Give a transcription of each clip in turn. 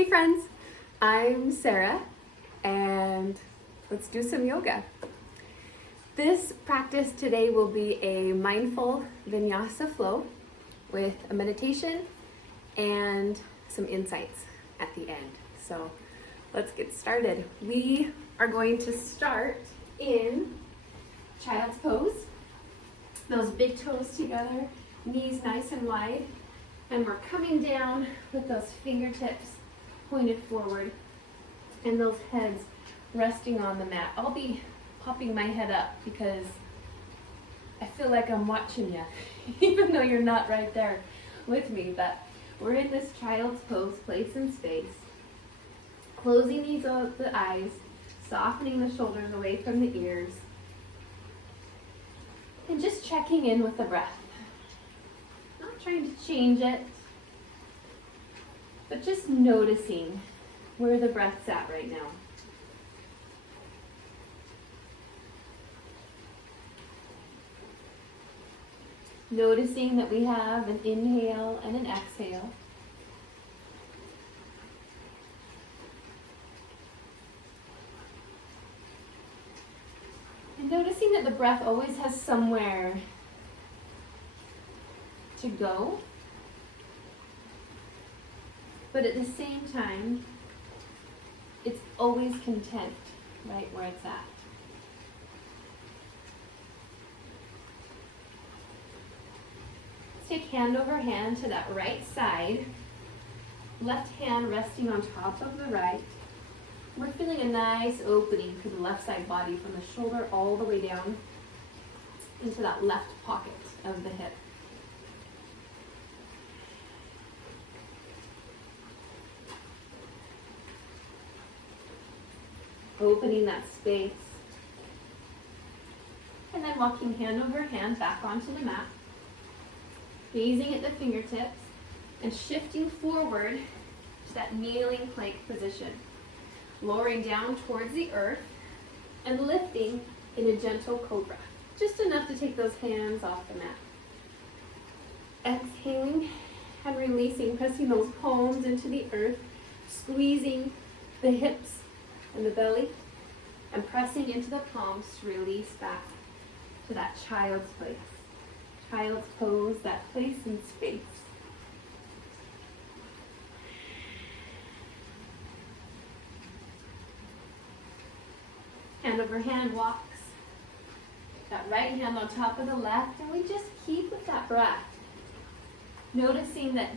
Hey friends, I'm Sarah and let's do some yoga. This practice today will be a mindful Vinyasa flow with a meditation and some insights at the end. So let's get started. We are going to start in child's pose. Those big toes together, knees nice and wide, and we're coming down with those fingertips pointed forward and those heads resting on the mat. I'll be popping my head up because I feel like I'm watching you, even though you're not right there with me. But we're in this child's pose, place and space. Closing the eyes, softening the shoulders away from the ears, and just checking in with the breath. Not trying to change it, but just noticing where the breath's at right now. Noticing that we have an inhale and an exhale. And noticing that the breath always has somewhere to go, but at the same time, it's always content right where it's at. Let's take hand over hand to that right side, left hand resting on top of the right. We're feeling a nice opening through the left side body from the shoulder all the way down into that left pocket of the hip. Opening that space. And then walking hand over hand back onto the mat. Gazing at the fingertips and shifting forward to that kneeling plank position. Lowering down towards the earth and lifting in a gentle cobra. Just enough to take those hands off the mat. Exhaling and releasing, pressing those palms into the earth, squeezing the hips and the belly, and pressing into the palms to release back to that child's place. Child's pose, that place in space. Hand over hand walks. That right hand on top of the left, and we just keep with that breath. Noticing that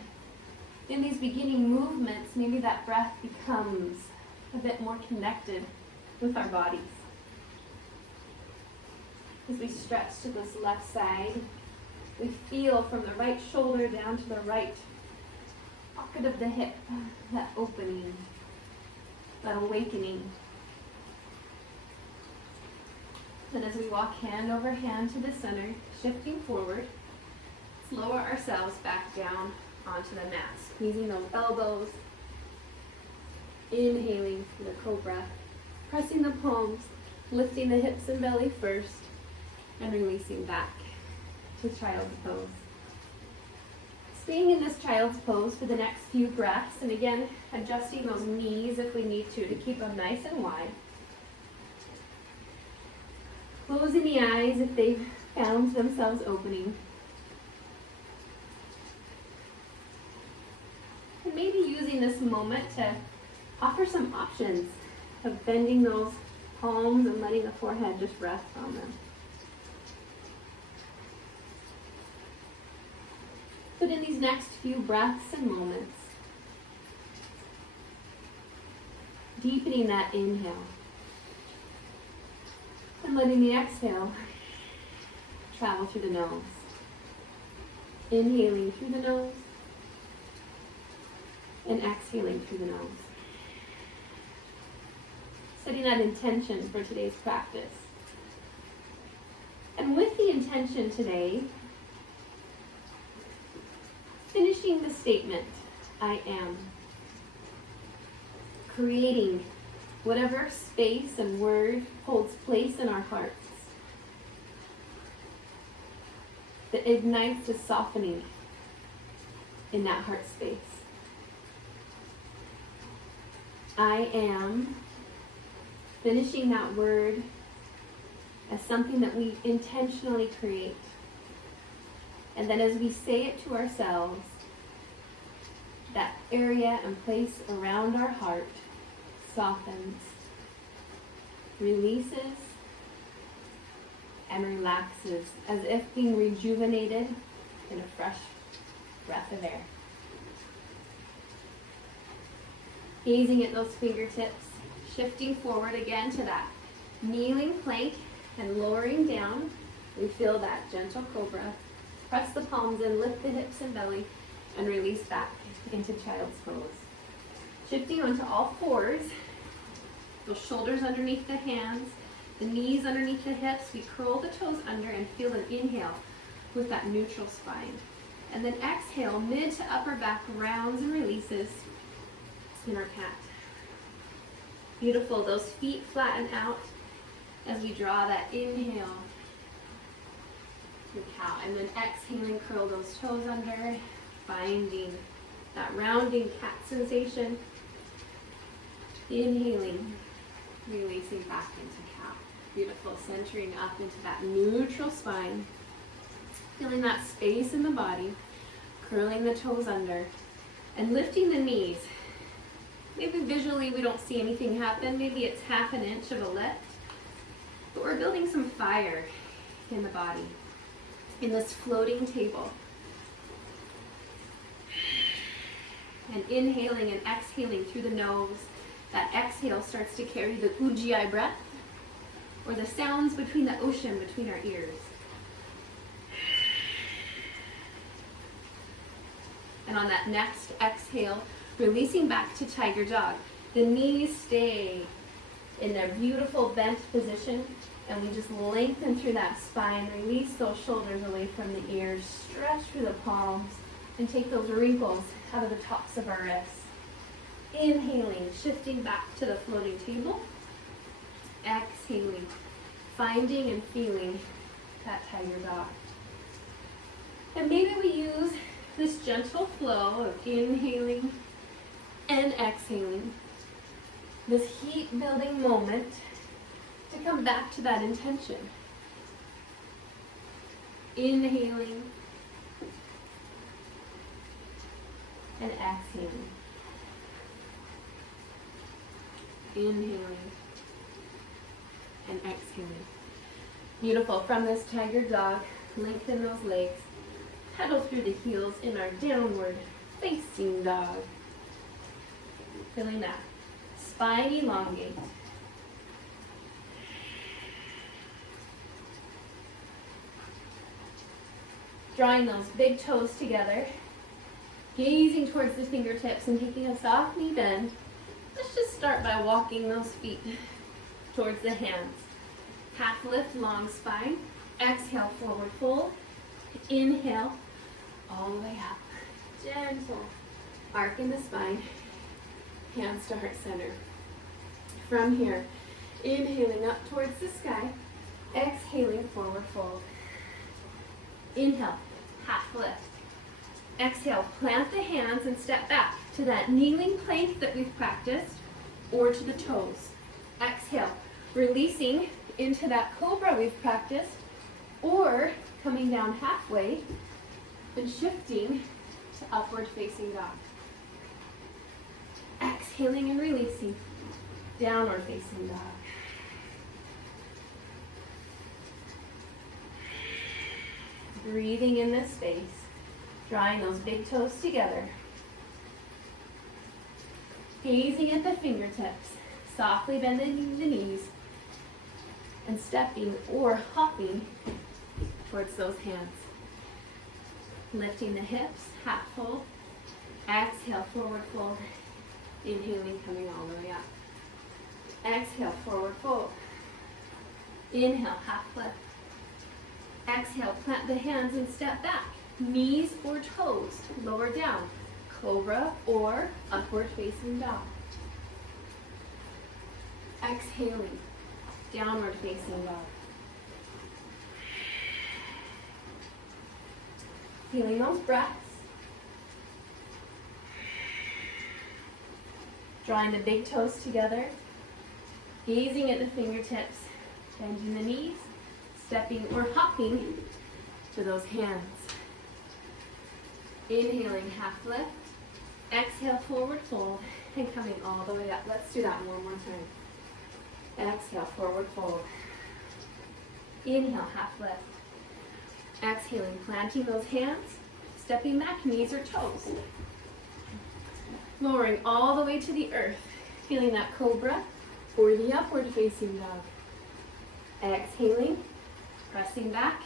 in these beginning movements, maybe that breath becomes a bit more connected with our bodies. As we stretch to this left side, we feel from the right shoulder down to the right pocket of the hip, that opening, that awakening. Then as we walk hand over hand to the center, shifting forward, let's lower ourselves back down onto the mat, squeezing those elbows, inhaling for the cobra, pressing the palms, lifting the hips and belly first, and releasing back to child's pose. Staying in this child's pose for the next few breaths, and again, adjusting those knees if we need to keep them nice and wide. Closing the eyes if they've found themselves opening. And maybe using this moment to offer some options of bending those palms and letting the forehead just rest on them. But in these next few breaths and moments, deepening that inhale and letting the exhale travel through the nose. Inhaling through the nose and exhaling through the nose. Setting that intention for today's practice. And with the intention today, finishing the statement, I am. Creating whatever space and word holds place in our hearts that ignites a softening in that heart space. I am, finishing that word as something that we intentionally create. And then as we say it to ourselves, that area and place around our heart softens, releases, and relaxes as if being rejuvenated in a fresh breath of air. Gazing at those fingertips, shifting forward again to that kneeling plank and lowering down. We feel that gentle cobra. Press the palms in, lift the hips and belly, and release back into child's pose. Shifting onto all fours, those shoulders underneath the hands, the knees underneath the hips. We curl the toes under and feel an inhale with that neutral spine. And then exhale, mid to upper back rounds and releases in our cat. Beautiful, those feet flatten out as we draw that inhale. The cow, and then exhaling, curl those toes under, finding that rounding cat sensation. Inhaling, releasing back into cow. Beautiful, centering up into that neutral spine. Feeling that space in the body, curling the toes under, and lifting the knees. Maybe visually we don't see anything happen. Maybe it's half an inch of a lift, but we're building some fire in the body, in this floating table. And inhaling and exhaling through the nose. That exhale starts to carry the ujjayi breath, or the sounds between the ocean between our ears. And on that next exhale, releasing back to tiger dog. The knees stay in their beautiful bent position, and we just lengthen through that spine, release those shoulders away from the ears, stretch through the palms, and take those wrinkles out of the tops of our wrists. Inhaling, shifting back to the floating table. Exhaling, finding and feeling that tiger dog. And maybe we use this gentle flow of inhaling and exhaling, this heat building moment, to come back to that intention. Inhaling and exhaling. Inhaling and exhaling. Beautiful. From this tiger dog, lengthen those legs, pedal through the heels in our downward facing dog. Feeling that spine elongate. Drawing those big toes together, gazing towards the fingertips and taking a soft knee bend. Let's just start by walking those feet towards the hands. Half lift, long spine. Exhale, forward fold. Inhale, all the way up. Gentle arc in the spine. Hands to heart center. From here, inhaling up towards the sky. Exhaling, forward fold. Inhale, half lift. Exhale, plant the hands and step back to that kneeling plank that we've practiced, or to the toes. Exhale, releasing into that cobra we've practiced, or coming down halfway and shifting to upward facing dog. Exhaling and releasing, downward facing dog. Breathing in this space, drawing those big toes together. Gazing at the fingertips, softly bending the knees, and stepping or hopping towards those hands. Lifting the hips, half fold. Exhale, forward fold. Inhaling, coming all the way up. Exhale, forward fold. Inhale, half lift. Exhale, plant the hands and step back. Knees or toes, lower down. Cobra or upward facing dog. Exhaling, downward facing dog. Feeling those breaths. Drawing the big toes together, gazing at the fingertips, bending the knees, stepping or hopping to those hands. Inhaling, half lift. Exhale, forward fold, and coming all the way up. Let's do that one more time. Exhale, forward fold. Inhale, half lift. Exhaling, planting those hands, stepping back, knees or toes. Lowering all the way to the earth, feeling that cobra or the upward facing dog. Exhaling, pressing back,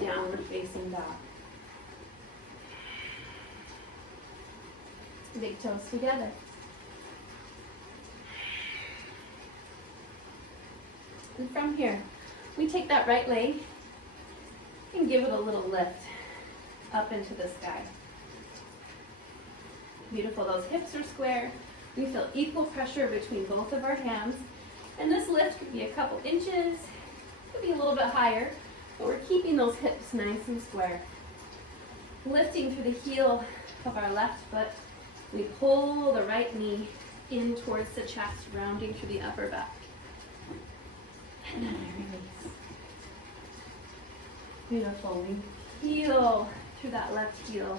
downward facing dog. Big toes together. And from here, we take that right leg and give it a little lift up into the sky. Beautiful, those hips are square. We feel equal pressure between both of our hands. And this lift could be a couple inches, could be a little bit higher, but we're keeping those hips nice and square. Lifting through the heel of our left foot, we pull the right knee in towards the chest, rounding through the upper back. And then we release. Beautiful. We heel through that left heel,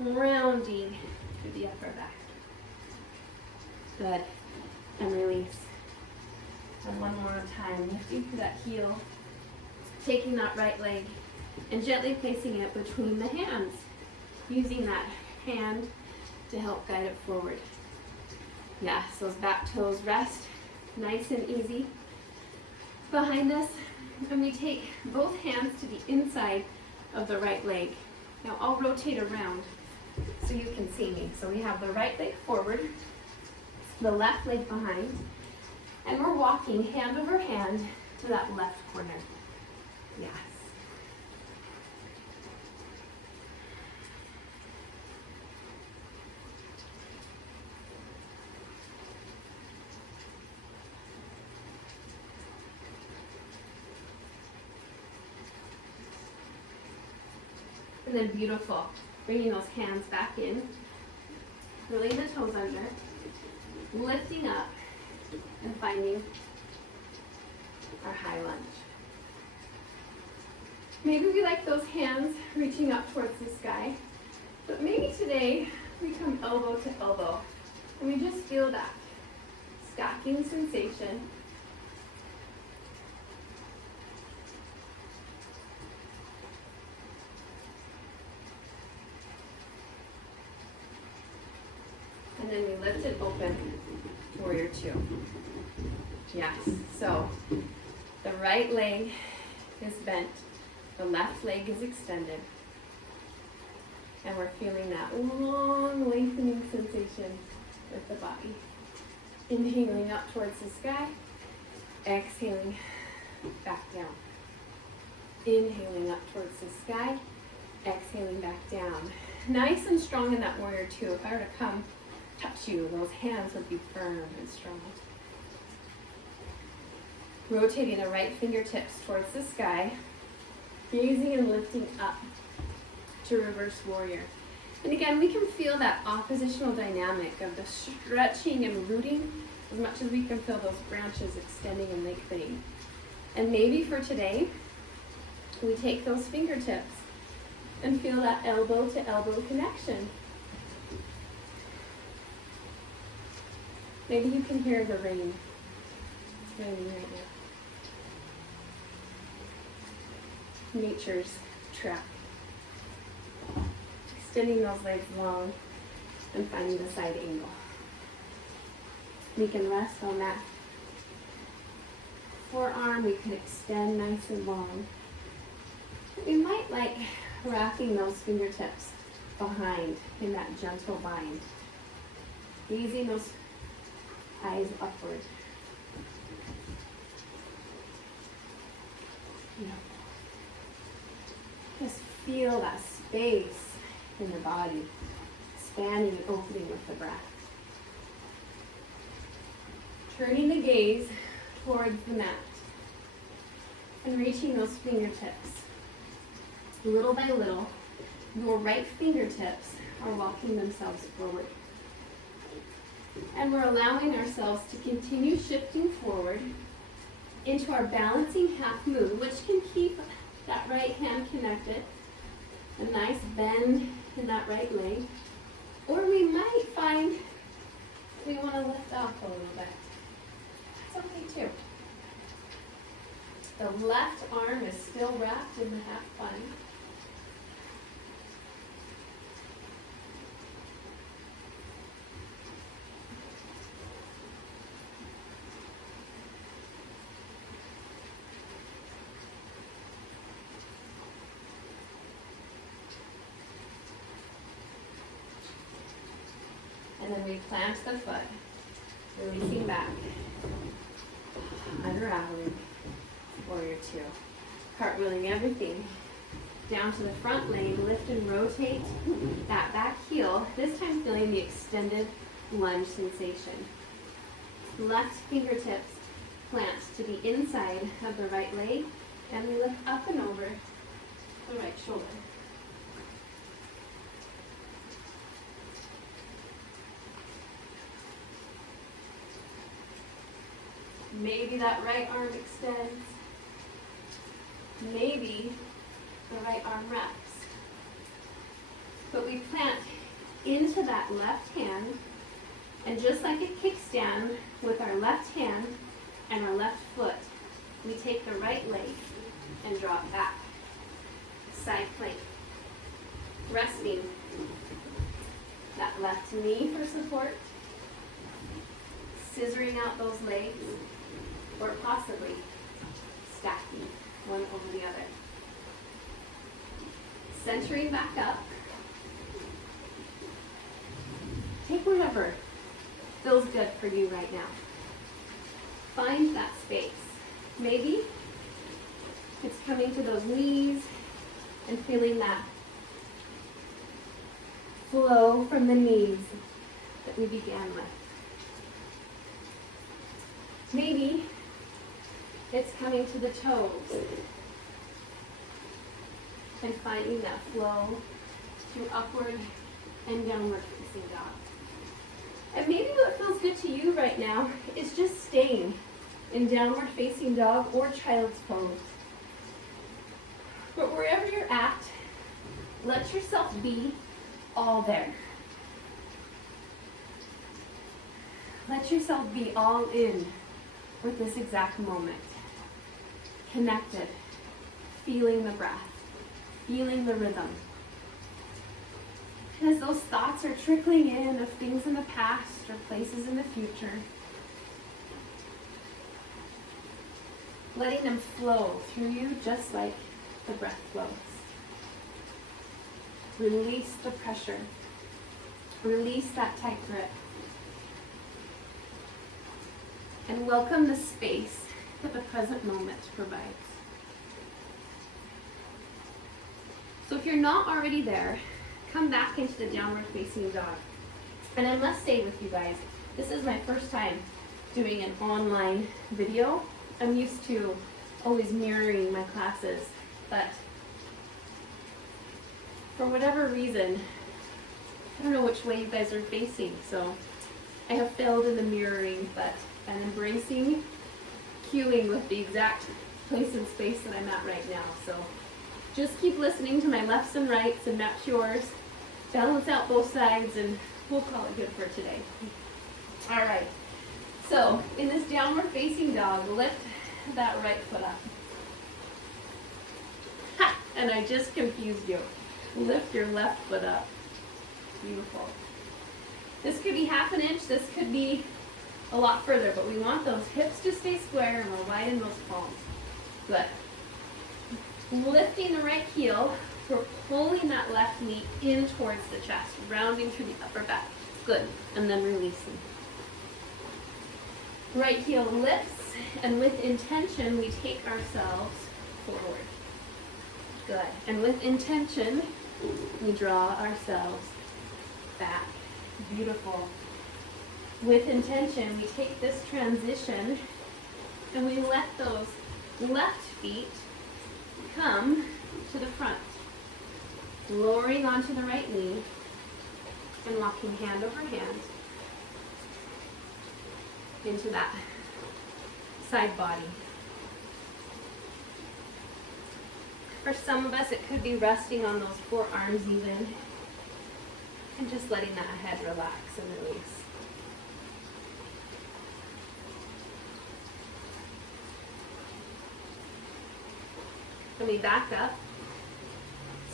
rounding through the upper back. Good. And release. And one more time, lifting through that heel, taking that right leg and gently placing it between the hands, using that hand to help guide it forward. Yes, those back toes rest nice and easy behind us, and we take both hands to the inside of the right leg. Now I'll rotate around so you can see me. So we have the right leg forward, the left leg behind, and we're walking hand over hand to that left corner. Yes. And then beautiful, bringing those hands back in, curling the toes under, lifting up, and finding our high lunge. Maybe we like those hands reaching up towards the sky, but maybe today we come elbow to elbow, and we just feel that stacking sensation. And then we lift it open, warrior two. Yes, so the right leg is bent, the left leg is extended, and we're feeling that long lengthening sensation with the body. Inhaling up towards the sky, exhaling back down. Inhaling up towards the sky, exhaling back down. Nice and strong in that warrior two. If I were to come touch you, those hands would be firm and strong. Rotating the right fingertips towards the sky, gazing and lifting up to reverse warrior. And again, we can feel that oppositional dynamic of the stretching and rooting as much as we can feel those branches extending and lengthening. And maybe for today, we take those fingertips and feel that elbow to elbow connection. Maybe you can hear the rain. It's raining right now. Nature's track. Extending those legs long and finding the side angle. We can rest on that forearm. We can extend nice and long. We might like wrapping those fingertips behind in that gentle bind. Easing those eyes upward. Beautiful. Just feel that space in the body, expanding and opening with the breath. Turning the gaze towards the mat and reaching those fingertips. Little by little, your right fingertips are walking themselves forward. And we're allowing ourselves to continue shifting forward into our balancing half moon, which can keep that right hand connected. A nice bend in that right leg. Or we might find we want to lift off a little bit. That's okay too. The left arm is still wrapped in the half bind. And then we plant the foot, releasing back, unraveling, warrior two. Cartwheeling everything down to the front leg, lift and rotate that back heel, this time feeling the extended lunge sensation. Left fingertips plant to the inside of the right leg, and we lift up and over the right shoulder. Maybe that right arm extends. Maybe the right arm wraps. But we plant into that left hand, and just like a kickstand with our left hand and our left foot, we take the right leg and drop back. Side plank. Resting that left knee for support. Scissoring out those legs, or possibly stacking one over the other. Centering back up. Take whatever feels good for you right now. Find that space. Maybe it's coming to those knees and feeling that flow from the knees that we began with. Maybe it's coming to the toes and finding that flow through upward and downward facing dog. And maybe what feels good to you right now is just staying in downward facing dog or child's pose. But wherever you're at, let yourself be all there. Let yourself be all in with this exact moment. Connected, feeling the breath, feeling the rhythm. And as those thoughts are trickling in of things in the past or places in the future, letting them flow through you just like the breath flows. Release the pressure. Release that tight grip. And welcome the space that the present moment provides. So if you're not already there, come back into the downward facing dog. And I must say with you guys, this is my first time doing an online video. I'm used to always mirroring my classes, but for whatever reason, I don't know which way you guys are facing, so I have failed in the mirroring, but I'm embracing cueing with the exact place and space that I'm at right now. So just keep listening to my lefts and rights and match yours. Balance out both sides, and we'll call it good for today. All right. So in this downward facing dog, lift that right foot up. Ha! And I just confused you. Lift your left foot up. Beautiful. This could be half an inch. This could be a lot further, but we want those hips to stay square and we'll widen those palms. Good. Lifting the right heel, we're pulling that left knee in towards the chest, rounding through the upper back. Good. And then releasing. Right heel lifts, and with intention, we take ourselves forward. Good. And with intention, we draw ourselves back. Beautiful. With intention, we take this transition and we let those left feet come to the front, lowering onto the right knee and walking hand over hand, into that side body. For some of us, it could be resting on those forearms even, and just letting that head relax and release. Then we back up,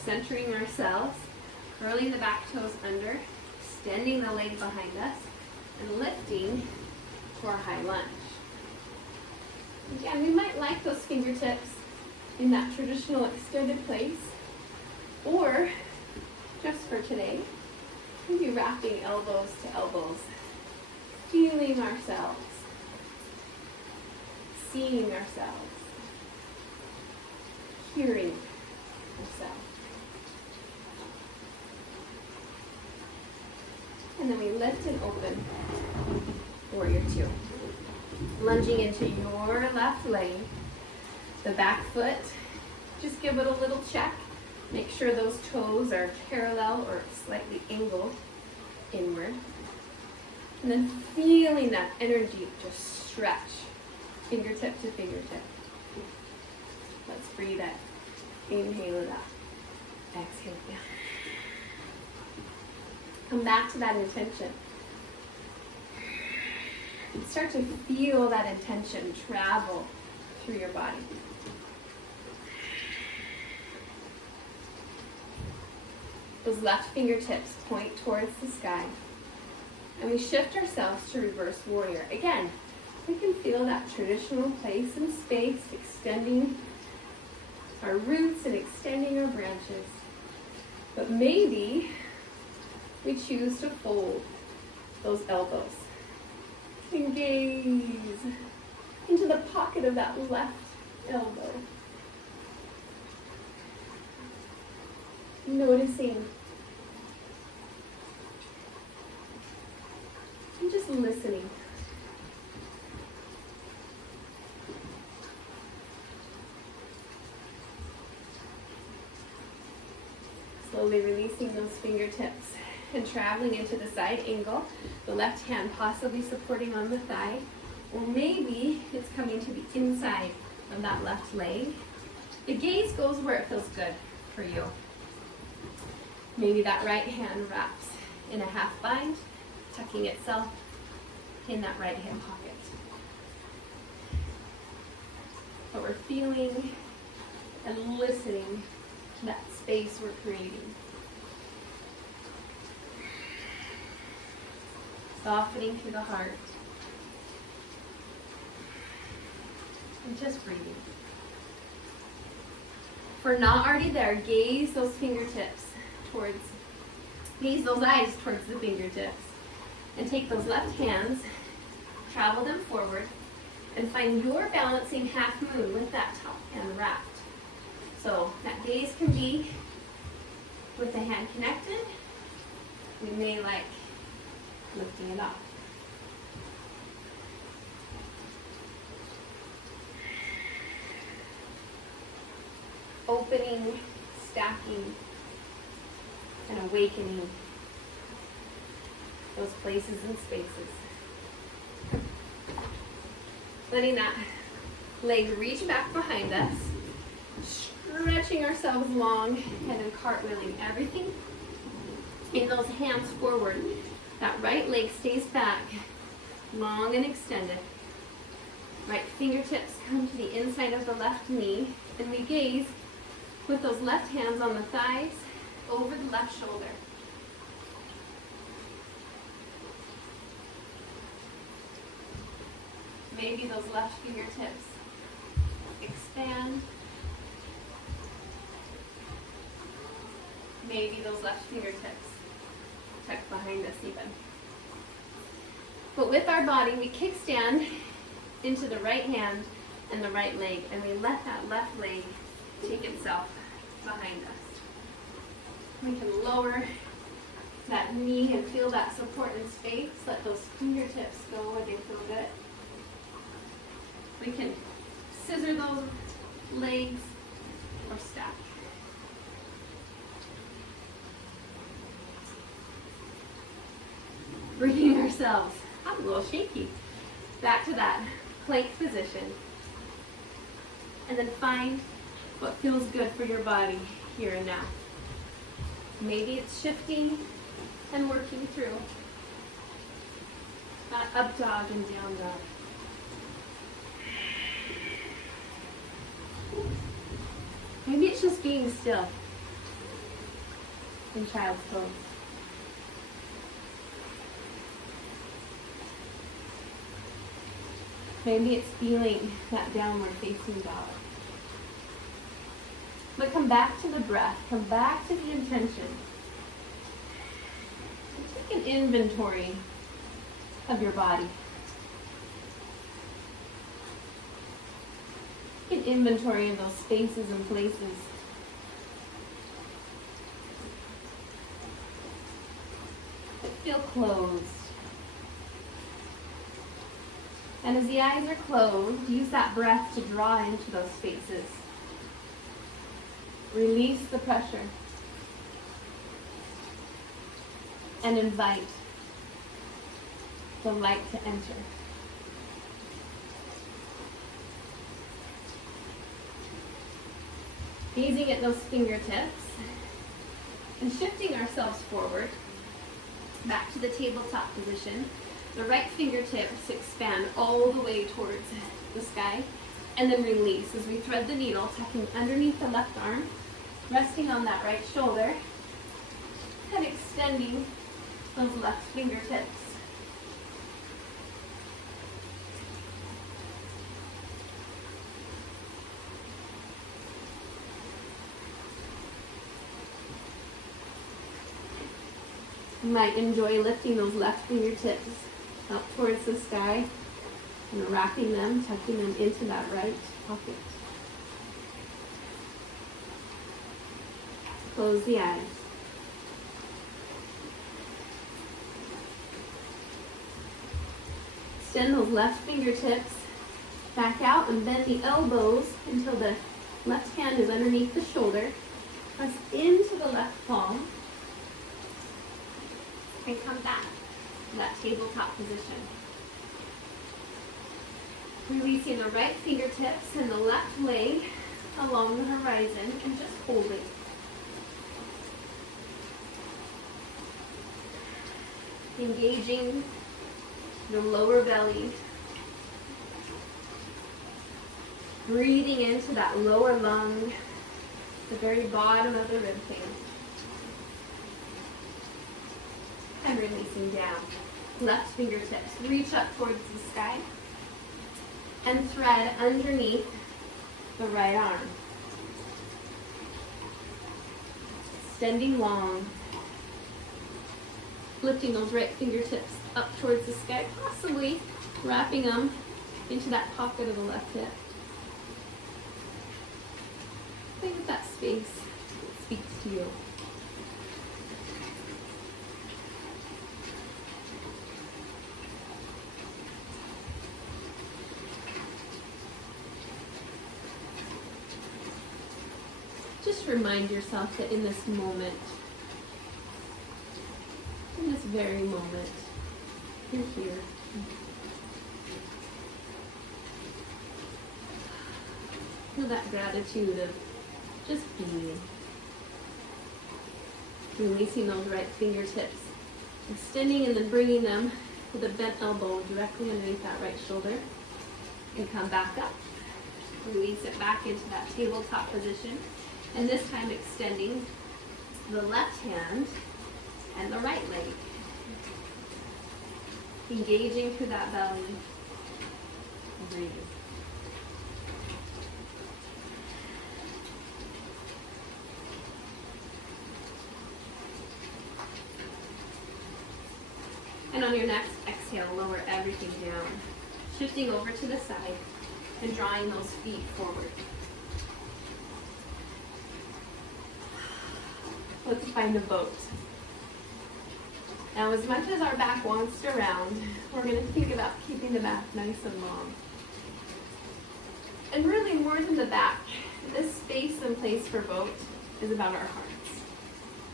centering ourselves, curling the back toes under, extending the leg behind us, and lifting to our high lunge. Again, we might like those fingertips in that traditional extended place, or just for today, maybe wrapping elbows to elbows, feeling ourselves, seeing ourselves, hearing ourselves. And then we lift and open, warrior two. Lunging into your left leg, the back foot, just give it a little check. Make sure those toes are parallel or slightly angled inward. And then feeling that energy just stretch, fingertip to fingertip. Let's breathe it. Inhale it up. Exhale it down. Come back to that intention. And start to feel that intention travel through your body. Those left fingertips point towards the sky. And we shift ourselves to reverse warrior. Again, we can feel that traditional place and space, extending our roots and extending our branches. But maybe we choose to fold those elbows and gaze into the pocket of that left elbow. Noticing and just listening. Slowly releasing those fingertips and traveling into the side angle, the left hand possibly supporting on the thigh, or maybe it's coming to the inside of that left leg. The gaze goes where it feels good for you. Maybe that right hand wraps in a half bind, tucking itself in that right hip pocket. But we're feeling and listening to that space we're creating. Softening through the heart. And just breathing. If we're not already there, gaze those fingertips towards, gaze those eyes towards the fingertips. And take those left hands, travel them forward, and find your balancing half moon with that top hand wrapped. So that gaze can be with the hand connected. We may like lifting it up. Opening, stacking, and awakening those places and spaces. Letting that leg reach back behind us, stretching ourselves long, and then cartwheeling everything in those hands forward. That right leg stays back, long and extended. Right fingertips come to the inside of the left knee, and we gaze with those left hands on the thighs, over the left shoulder. Maybe those left fingertips expand. Maybe those left fingertips tuck behind us even. But with our body, we kickstand into the right hand and the right leg, and we let that left leg take itself behind us. We can lower that knee and feel that support in space. Let those fingertips go where they feel good. We can scissor those legs or stack. Bringing ourselves, I'm a little shaky. Back to that plank position. And then find what feels good for your body here and now. Maybe it's shifting and working through that up dog and down dog. Maybe it's just being still in child's pose. Maybe it's feeling that downward facing dog. But come back to the breath, come back to the intention. Take an inventory of your body. Take an inventory of those spaces and places. That feel closed. And as the eyes are closed, use that breath to draw into those spaces. Release the pressure. And invite the light to enter. Gazing at those fingertips and shifting ourselves forward back to the tabletop position. The right fingertips expand all the way towards the sky and then release as we thread the needle, tucking underneath the left arm, resting on that right shoulder and extending those left fingertips. You might enjoy lifting those left fingertips up towards the sky and wrapping them, tucking them into that right pocket. Close the eyes. Extend those left fingertips back out and bend the elbows until the left hand is underneath the shoulder. Press into the left palm. And come back to that tabletop position. Releasing the right fingertips and the left leg along the horizon and just holding. Engaging the lower belly. Breathing into that lower lung, the very bottom of the rib cage. And releasing down. Left fingertips reach up towards the sky and thread underneath the right arm. Extending long. Lifting those right fingertips up towards the sky, possibly wrapping them into that pocket of the left hip. Play with that space that speaks to you. Just remind yourself that in this moment, in this very moment, you're here. Feel that gratitude of just being. Releasing those right fingertips, extending and then bringing them with a bent elbow directly underneath that right shoulder. And come back up. Release it back into that tabletop position. And this time extending the left hand and the right leg. Engaging through that belly. Breathe. And on your next exhale, lower everything down. Shifting over to the side and drawing those feet forward. Let's find a boat. Now, as much as our back wants to round, we're going to think about keeping the back nice and long. And really, more than the back, this space and place for boat is about our hearts.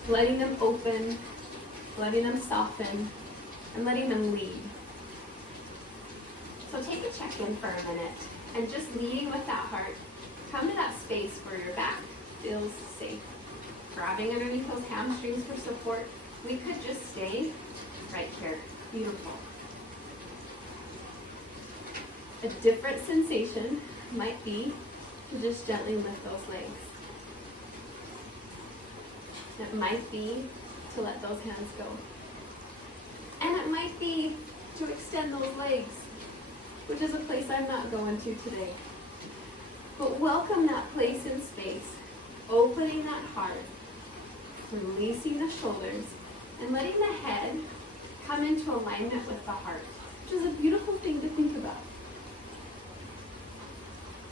Letting them open, letting them soften, and letting them lead. So in for a minute. And just leading with that heart, come to that space where your back feels safe. Grabbing underneath those hamstrings for support. We could just stay right here. Beautiful. A different sensation might be to just gently lift those legs. It might be to let those hands go. And it might be to extend those legs, which is a place I'm not going to today. But welcome that place in space, opening that heart, releasing the shoulders, and letting the head come into alignment with the heart, which is a beautiful thing to think about.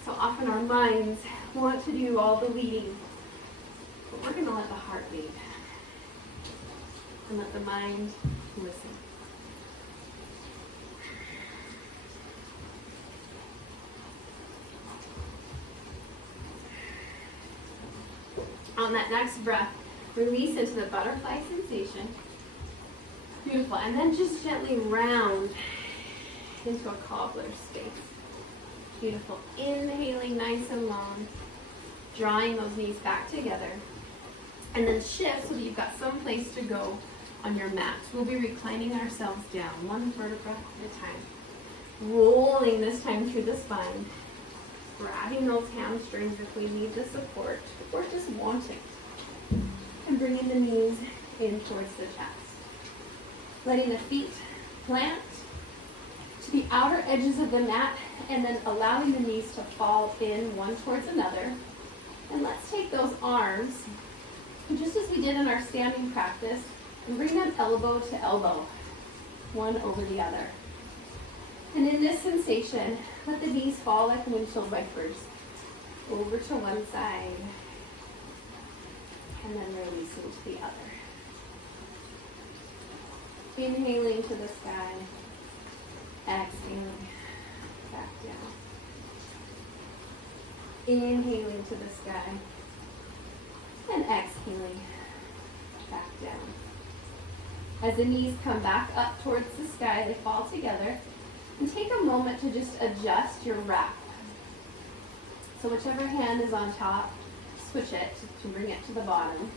So often our minds want to do all the leading, but we're going to let the heart lead and let the mind listen. On that next breath, release into the butterfly sensation. Beautiful. And then just gently round into a cobbler space. Beautiful. Inhaling nice and long. Drawing those knees back together. And then shift so that you've got some place to go on your mat. We'll be reclining ourselves down, one vertebra at a time. Rolling this time through the spine. Grabbing those hamstrings if we need the support, or just wanting. And bringing the knees in towards the chest. Letting the feet plant to the outer edges of the mat, and then allowing the knees to fall in one towards another. And let's take those arms, just as we did in our standing practice, and bring them elbow to elbow, one over the other. And in this sensation, let the knees fall like windshield wipers, over to one side, and then releasing to the other. Inhaling to the sky, exhaling back down. Inhaling to the sky, and exhaling back down. As the knees come back up towards the sky, they fall together. And take a moment to just adjust your wrap. So whichever hand is on top, switch it to bring it to the bottom.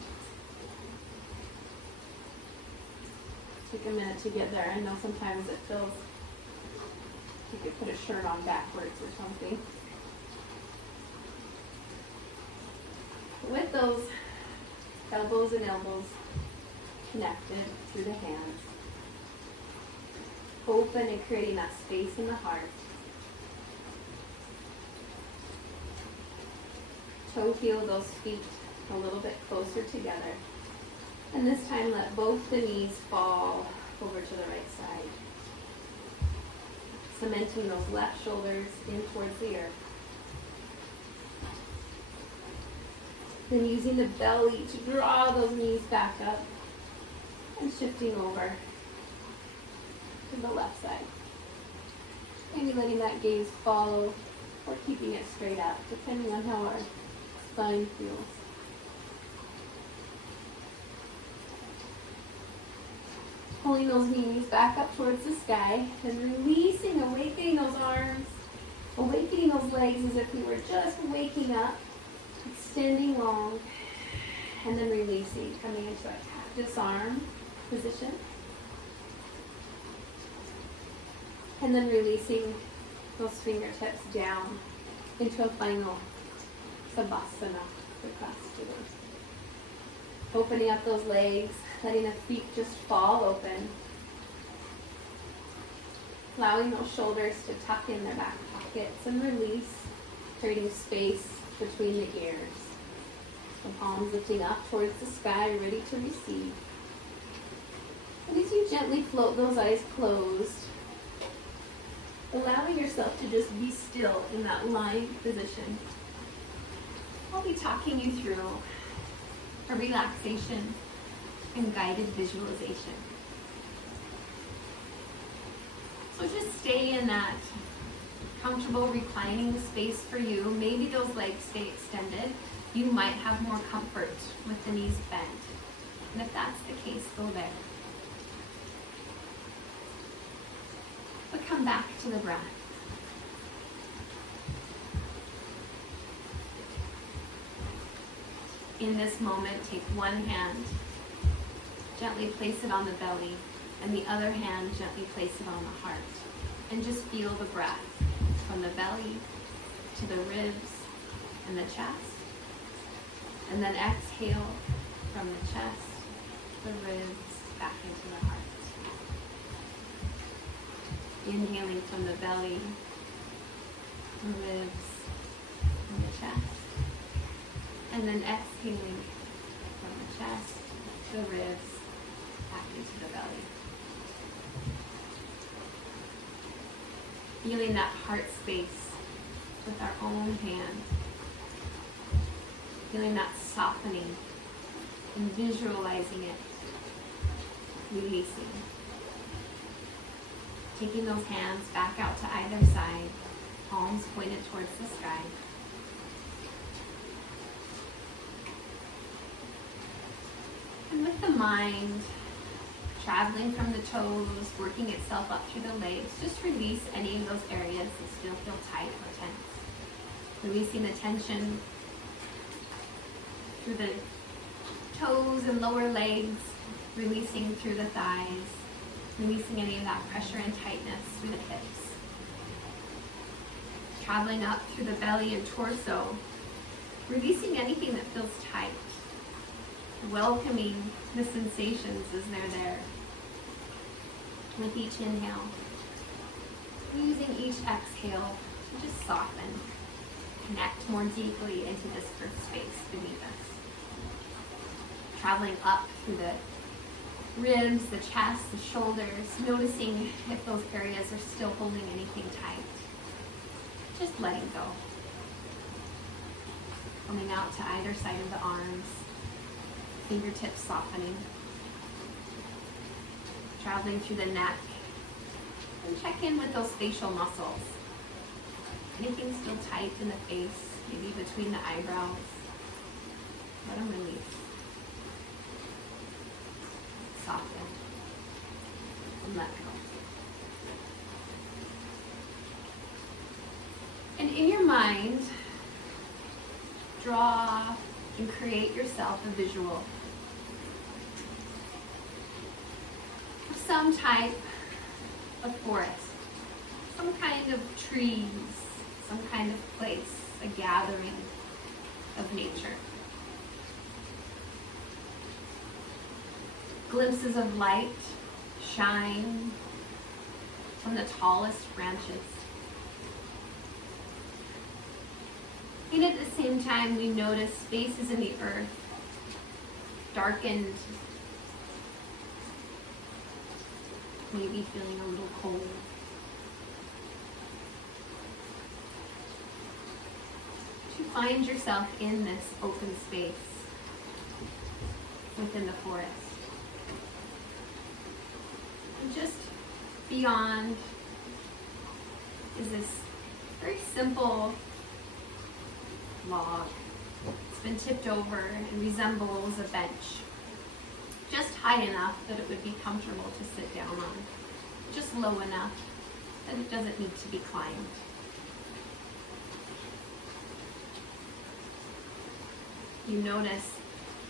Take a minute to get there. I know sometimes it feels like you could put a shirt on backwards or something. With those elbows and elbows connected through the hands, open and creating that space in the heart. Toe heel those feet a little bit closer together. And this time let both the knees fall over to the right side. Cementing those left shoulders in towards the earth. Then using the belly to draw those knees back up and shifting over to the left side. Maybe letting that gaze follow or keeping it straight up, depending on how our spine feels. Pulling those knees back up towards the sky and releasing, awakening those arms, awakening those legs as if we were just waking up, extending long, and then releasing, coming into a cactus arm position. And then releasing those fingertips down into a final Savasana for class students. Opening up those legs, letting the feet just fall open. Allowing those shoulders to tuck in their back pockets and release, creating space between the ears. The palms lifting up towards the sky, ready to receive. And as you gently float those eyes closed, allowing yourself to just be still in that lying position. I'll be talking you through a relaxation and guided visualization. So just stay in that comfortable reclining space for you. Maybe those legs stay extended. You might have more comfort with the knees bent. And if that's the case, go there. But come back to the breath. In this moment, take one hand, gently place it on the belly, and the other hand, gently place it on the heart. And just feel the breath from the belly to the ribs and the chest. And then exhale from the chest, the ribs, back into the heart. Inhaling from the belly, the ribs, and the chest. And then exhaling from the chest, the ribs, back into the belly. Feeling that heart space with our own hand. Feeling that softening and visualizing it, releasing. Taking those hands back out to either side, palms pointed towards the sky. And with the mind traveling from the toes, working itself up through the legs, just release any of those areas that still feel tight or tense. Releasing the tension through the toes and lower legs, releasing through the thighs, releasing any of that pressure and tightness through the hips. Traveling up through the belly and torso, releasing anything that feels tight. Welcoming the sensations as they're there. With each inhale, using each exhale to just soften, connect more deeply into this earth space beneath us. Traveling up through the ribs, the chest, the shoulders, noticing if those areas are still holding anything tight. Just letting go. Coming out to either side of the arms, fingertips softening. Traveling through the neck, and check in with those facial muscles. Anything still tight in the face, maybe between the eyebrows. Let them release. Soften. And let go. And in your mind, draw and create yourself a visual of some type of forest, some kind of trees, some kind of place, a gathering of nature. Glimpses of light shine from the tallest branches. And at the same time, we notice spaces in the earth darkened, maybe feeling a little cold. You find yourself in this open space within the forest. And just beyond is this very simple log. It's been tipped over and resembles a bench, just high enough that it would be comfortable to sit down on, just low enough that it doesn't need to be climbed. You notice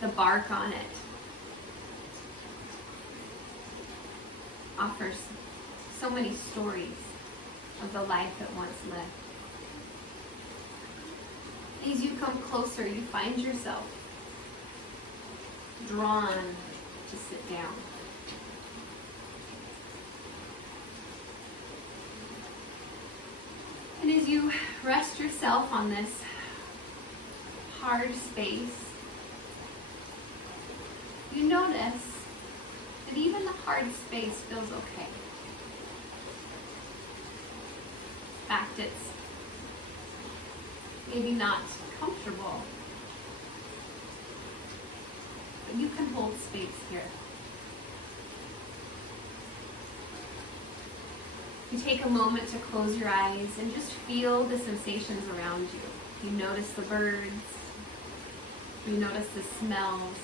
the bark on it offers so many stories of the life it once lived. As you come closer, you find yourself drawn to sit down. And as you rest yourself on this hard space, you notice that even the hard space feels okay. In fact, it's maybe not comfortable, but you can hold space here. You take a moment to close your eyes and just feel the sensations around you. You notice the birds, you notice the smells,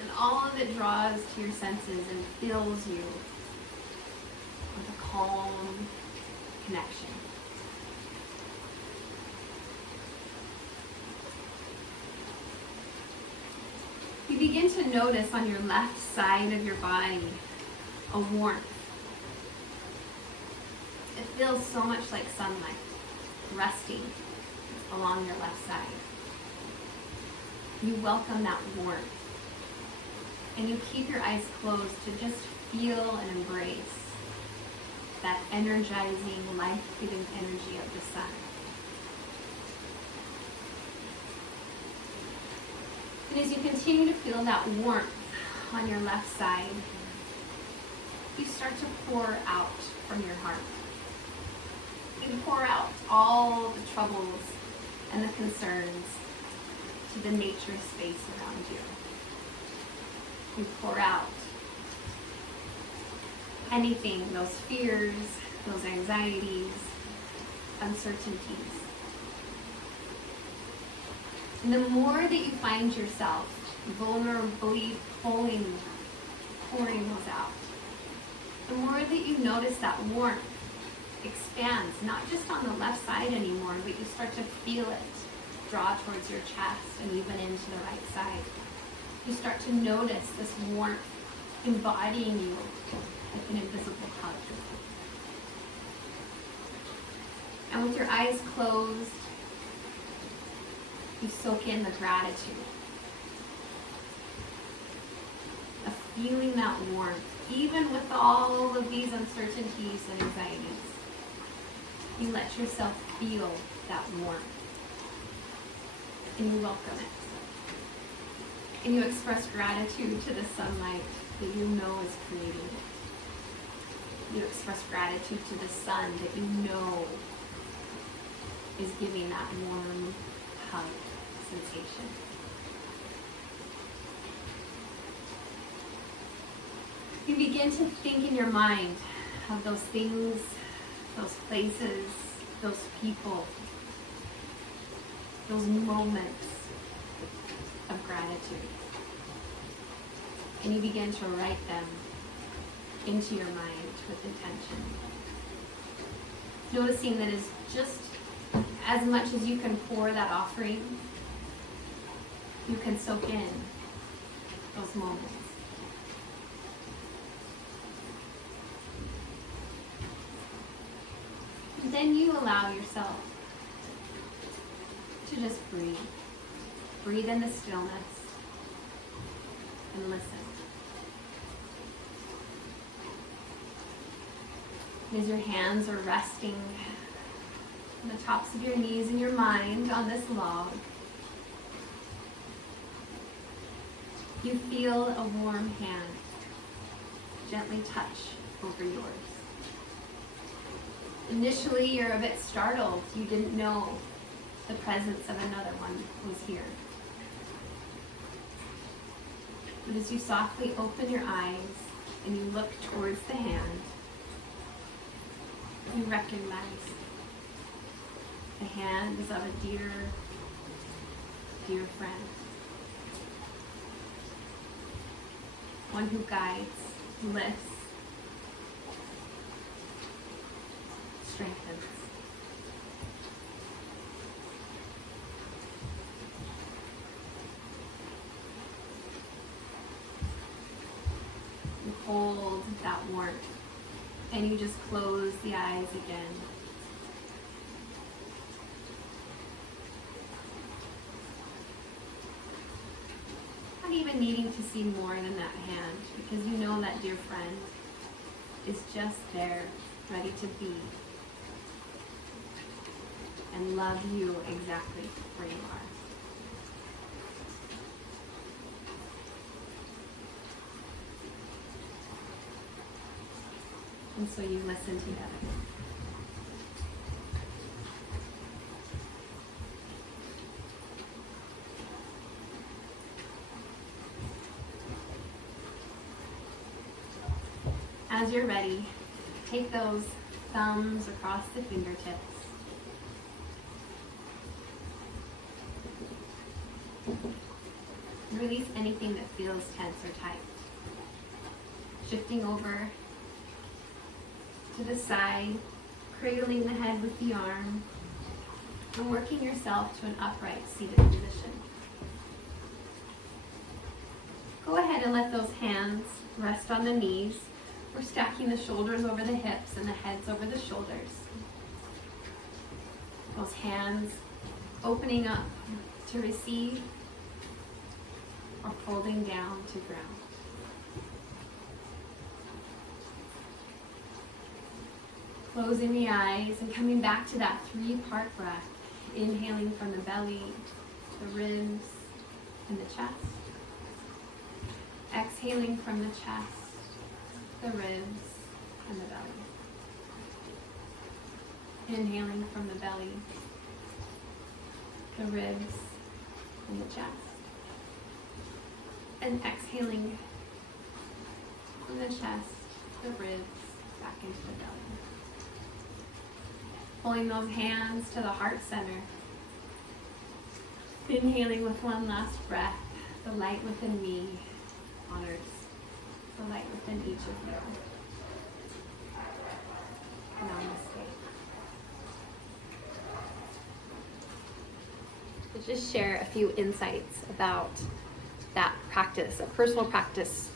and all of it draws to your senses and fills you with a calm connection. begin to notice on your left side of your body a warmth. It feels so much like sunlight resting along your left side. You welcome that warmth. And you keep your eyes closed to just feel and embrace that energizing, life-giving energy of the sun. And as you continue to feel that warmth on your left side, you start to pour out from your heart. You pour out all the troubles and the concerns to the nature space around you. You pour out anything, those fears, those anxieties, uncertainties. And the more that you find yourself vulnerably pouring those out, the more that you notice that warmth expands, not just on the left side anymore, but you start to feel it draw towards your chest and even into the right side. You start to notice this warmth embodying you like an invisible hug. And with your eyes closed, you soak in the gratitude of feeling that warmth, even with all of these uncertainties and anxieties. You let yourself feel that warmth, and you welcome it. And you express gratitude to the sunlight that you know is creating it. You express gratitude to the sun that you know is giving that warm hug sensation. You begin to think in your mind of those things, those places, those people, those moments of gratitude. And you begin to write them into your mind with intention. Noticing that it's just as much as you can pour that offering, you can soak in those moments. And then you allow yourself to just breathe. Breathe in the stillness and listen. As your hands are resting on the tops of your knees in your mind on this log, you feel a warm hand gently touch over yours. Initially, you're a bit startled. You didn't know the presence of another one was here. But as you softly open your eyes and you look towards the hand, you recognize the hand is of a dear, dear friend. One who guides, lifts, strengthens. You hold that warmth and you just close the eyes again. Not even needing to see more than that hand, because you know that dear friend is just there, ready to be and love you exactly where you are. And so you listen together. As you're ready, take those thumbs across the fingertips. Release anything that feels tense or tight. Shifting over to the side, cradling the head with the arm, and working yourself to an upright seated position. go ahead and let those hands rest on the knees. We're stacking the shoulders over the hips and the heads over the shoulders. Those hands opening up to receive or folding down to ground. Closing the eyes and coming back to that 3-part breath. Inhaling from the belly, the ribs, and the chest. Exhaling from the chest, the ribs, and the belly. Inhaling from the belly, the ribs, and the chest. And exhaling from the chest, the ribs, back into the belly. Pulling those hands to the heart center. Inhaling with one last breath. The light within me honors the light within each of you. Namaste. To just share a few insights about that practice, a personal practice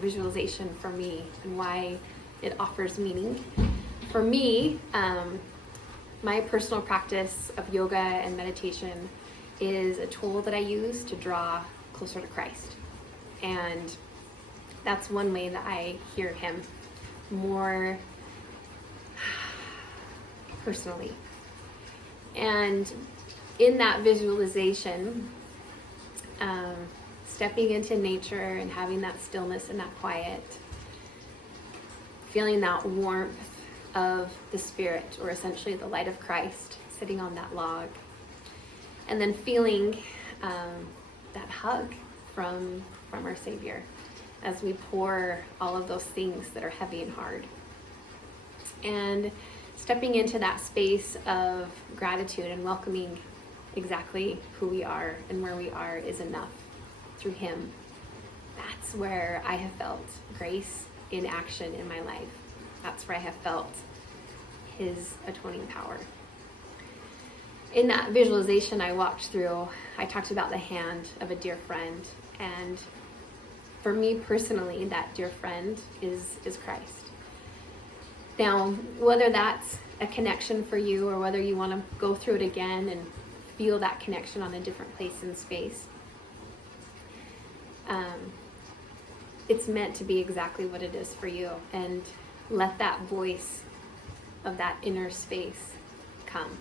visualization for me and why it offers meaning. For me, my personal practice of yoga and meditation is a tool that I use to draw closer to Christ. And that's one way that I hear him more personally. And in that visualization, stepping into nature and having that stillness and that quiet, feeling that warmth of the Spirit, or essentially the light of Christ sitting on that log, and then feeling that hug from our Savior as we pour all of those things that are heavy and hard. And stepping into that space of gratitude and welcoming exactly who we are and where we are is enough through him. That's where I have felt grace in action in my life. That's where I have felt his atoning power. In that visualization I walked through, I talked about the hand of a dear friend. And for me personally, that dear friend is Christ. Now, whether that's a connection for you or whether you want to go through it again and feel that connection on a different place in space, it's meant to be exactly what it is for you. And let that voice of that inner space come.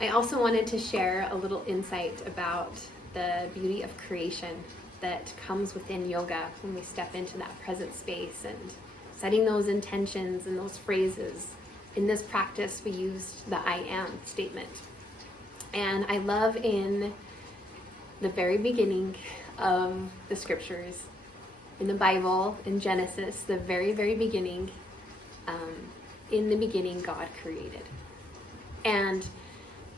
I also wanted to share a little insight about the beauty of creation that comes within yoga when we step into that present space and setting those intentions and those phrases. In this practice, we used the I am statement. And I love in the very beginning of the scriptures, in the Bible, in Genesis, the very, very beginning, in the beginning, God created. And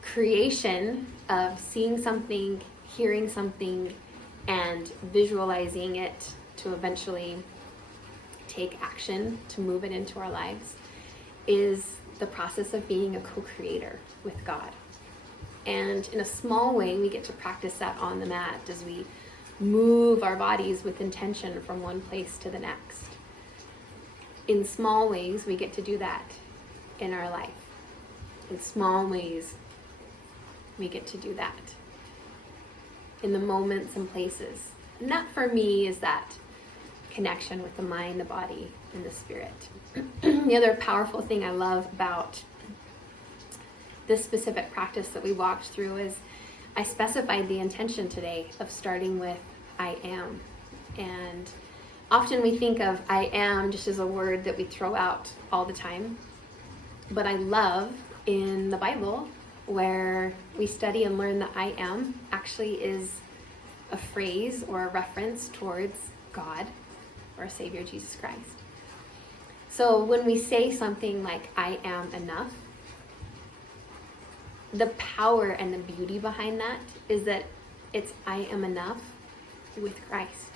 creation of seeing something, hearing something, and visualizing it to eventually take action to move it into our lives is the process of being a co-creator with God. And in a small way, we get to practice that on the mat as we move our bodies with intention from one place to the next. In small ways, we get to do that in our life. In small ways, we get to do that in the moments and places. And that for me is that connection with the mind, the body, and the spirit. The other powerful thing I love about this specific practice that we walked through is I specified the intention today of starting with I am. And often we think of I am just as a word that we throw out all the time. But I love in the Bible where we study and learn that I am actually is a phrase or a reference towards God or our Savior Jesus Christ. So when we say something like I am enough, the power and the beauty behind that is that it's I am enough with Christ.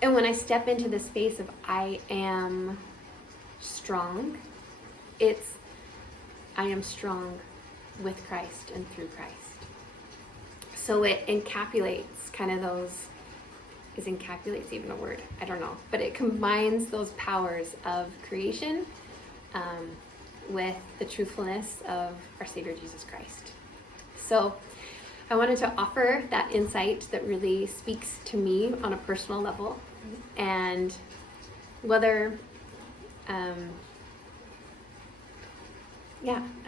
And when I step into the space of I am strong, it's I am strong with Christ and through Christ. So it encapsulates kind of those is encapsulates even a word? I don't know. But it combines those powers of creation with the truthfulness of our Savior Jesus Christ. So I wanted to offer that insight that really speaks to me on a personal level. And whether, I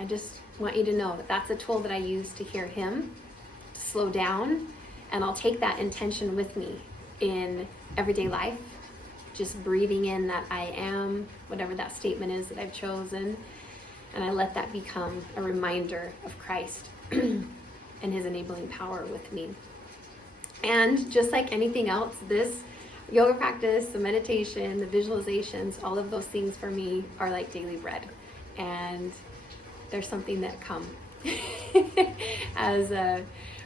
just want you to know that that's a tool that I use to hear him, to slow down, and I'll take that intention with me in everyday life, just breathing in that I am, whatever that statement is that I've chosen, and I let that become a reminder of Christ and his enabling power with me. And just like anything else, this yoga practice, the meditation, the visualizations, all of those things for me are like daily bread. And there's something that come as a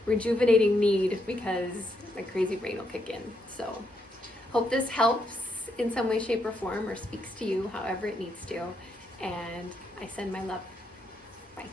rejuvenating need because my crazy brain will kick in. So hope this helps in some way, shape, or form, or speaks to you however it needs to. And I send my love. Bye.